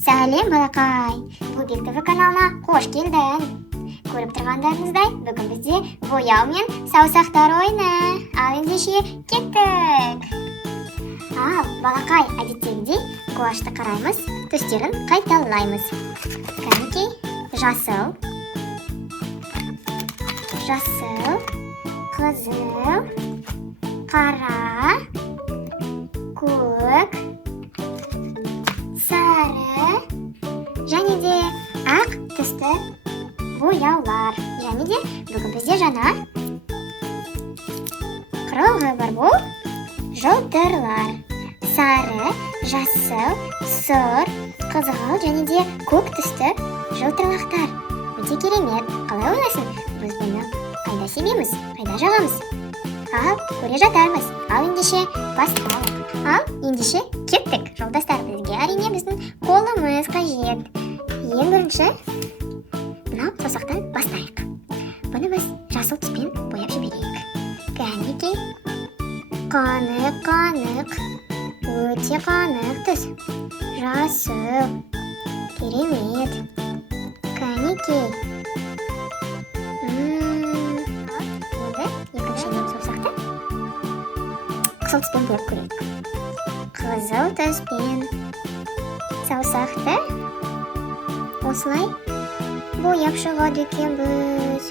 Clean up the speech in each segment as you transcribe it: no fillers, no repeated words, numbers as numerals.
Сәлем балақай, Бубик ТВ каналына қош келдің. Көріп тұрғандарыңыздай, бүгін бізде бояу мен саусақтар ойыны. Ал ендеше кеттік. Ал балақай, әдеттегідей гуашьты қараймыз, түстерін қайталаймыз. Кәнекей, жасыл, қызыл, қара, көк, сары және де ақ түсті бояулар. Және де бүгін бізде жаңа құрылғы бар, бұл жылтырлар. Сары, жасыл, сұр, қызғылт және де көк түсті жылтырлақтар. Өте керемет. Қалай ойлайсың? Біз бұны қайда себеміз, қайда жағамыз? Ал көре жатармыз. Ал ендеше бастайық. Ал ендеше кеттік. Жолдастар, бізге әрине біздің қолымыз қажет. Ең бірінші мынау саусақтан бастайық. Бұны біз жасыл түспен бояп жіберейік. Кәнекей, қанық, өте қанық түс. Жасыл, керемет. Кәнекей. Енді екінші саусақты қызыл түспен бояп көрейік. Қызыл түспен саусақты осылай бояп шығады екенбіз.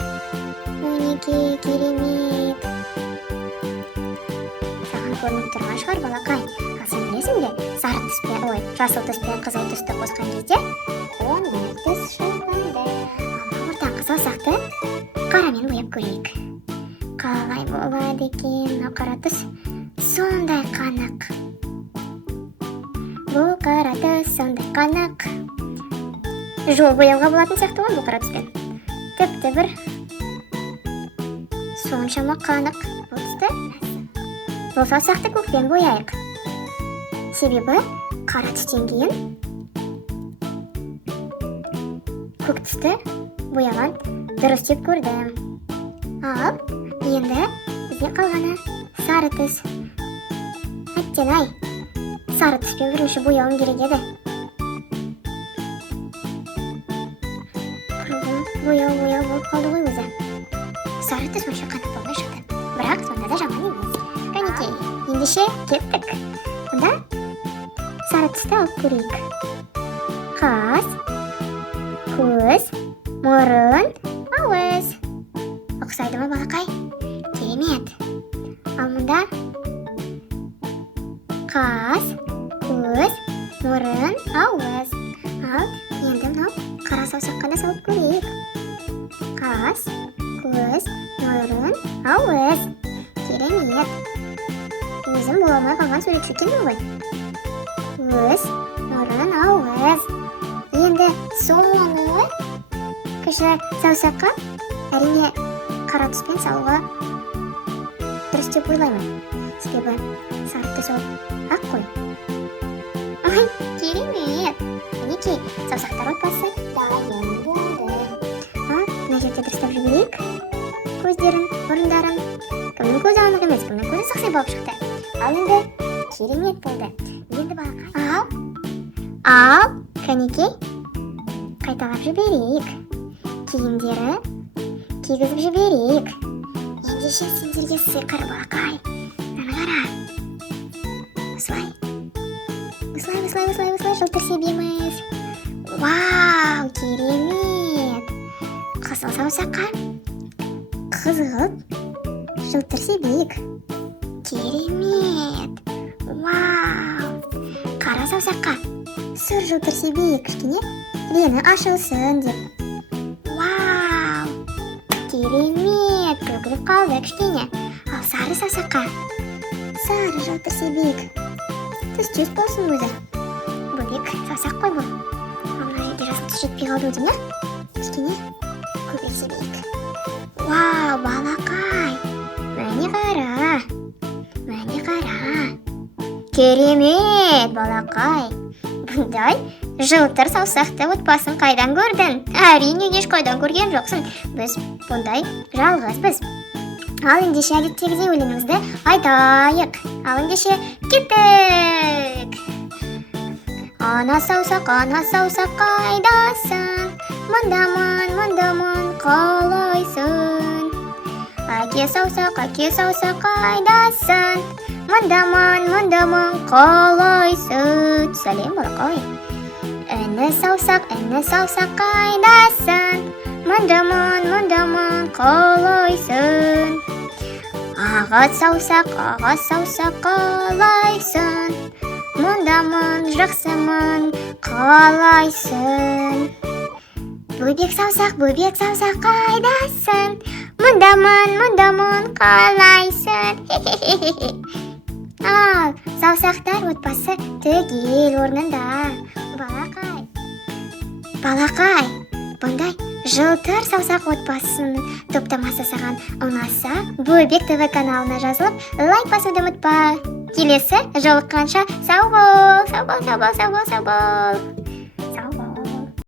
Мінекей, керемет. Саған көрініп тұрған шығар балақай. Ал сен білесің бе, сары түспен, жасыл түспен қызыл түсті қосқан кезде қоңыр түс шығады. Ал ортаңғы саусақты қарамен бояп көрейік. Қалай болады екен қара түс? Сондай қанық. Бұл қара түс сондай қанық. Жол бояуға болатын сияқты ғой бұл қара түспен. Тіпті бір соншама қанық бұл түсті. Бұл саусақты көкпен бояйық. Себебі қара түстен кейін көк түсті бояған дұрыс деп көрдім. Ал енді бізде қалғаны сары түс. Әттең-ай, сары түспен бірінші бояуым керек еді. Бояу болып қалды ғой өзі. Сары түс мұнша қанық болмай шықты. Бірақ сонда да жаман емес. Кәнекей, ендеше кеттік. Онда сары түсті алып көрейік. Қас, көз, мұрын, ауыз. Ұқсайды ма балақай? Керемет. Ал мұнда қас, көз, мұрын, ауыз. Ал енді мынау қара саусаққа да салып көрейік. Қас, көз, мұрын, ауыз. Керемет. Өзім бола алмай қалған суретші екенмін ғой. Көз, мұрын, ауыз. Енді соңғы кіші саусаққа әрине қара түспен салуға дұрыс деп ойлаймын. Себебі сары түс ол ақ қой. Ой, керемет. Мінекей, саусақтар отбасы дайын болды. Мына жерде дұрыстап жіберейік. Көздерін, мұрындарын. Кімнің көзі анық емес, кімнің көзі сақсай болып шықты. Ал енді керемет болды. Енді балақай. Ал кәнекей, қайталап жіберейік. Киімдері кигізіп жіберейік. Ендеше сендерге сиқыр балақай. Мынаны қара. Осылай жылтыр себеміз. Вау, керемет. Қызыл саусаққа қызғылт жылтыр себейік. Керемет. Вау. Қара саусаққа сұр жылтыр себейік. Кішкене реңі ашылсын деп. Вау. Керемет. Күліп қалды кішкене. Ал сары саусаққа сары жылтыр себейік. Түс болсын өзі. Бөлек саусақ қой бұл. Мына жерде жасыл түс жетпей қалды өтім, кішкене көбейік себейік. Вау, балақай. Мәне қара. Керемет, балақай. Бұндай жылтыр саусақты отбасын қайдан көрдің? Әрине ешқайдан көрген жоқсың. Біз бұндай жалғызбыз. Ал ендеше әдеттегідей өлеңімізді айтайық. Ал ендеше кеттік. Ана саусақ қайдасың? Мұндамын қалайсың? Әке саусақ қайдасың? Мұндамын қалайсың? Сәлем балақай. Іні саусақ қайдасың? Мұндамын қалайсың? Ағат саусақ қалайсың? Мұндамын жақсымын қалайсың? Бөбек саусақ қайдасың? Мұндамын қалайсың? Ал, саусақтар отбасы түгел орнында. Балақай, бұндай жылтыр саусақ отбасының топтамасы саған ұнаса, Бөбек ТВ каналына жазылып, лайк басуды ұмытпа. Келесі жолыққанша сау бол.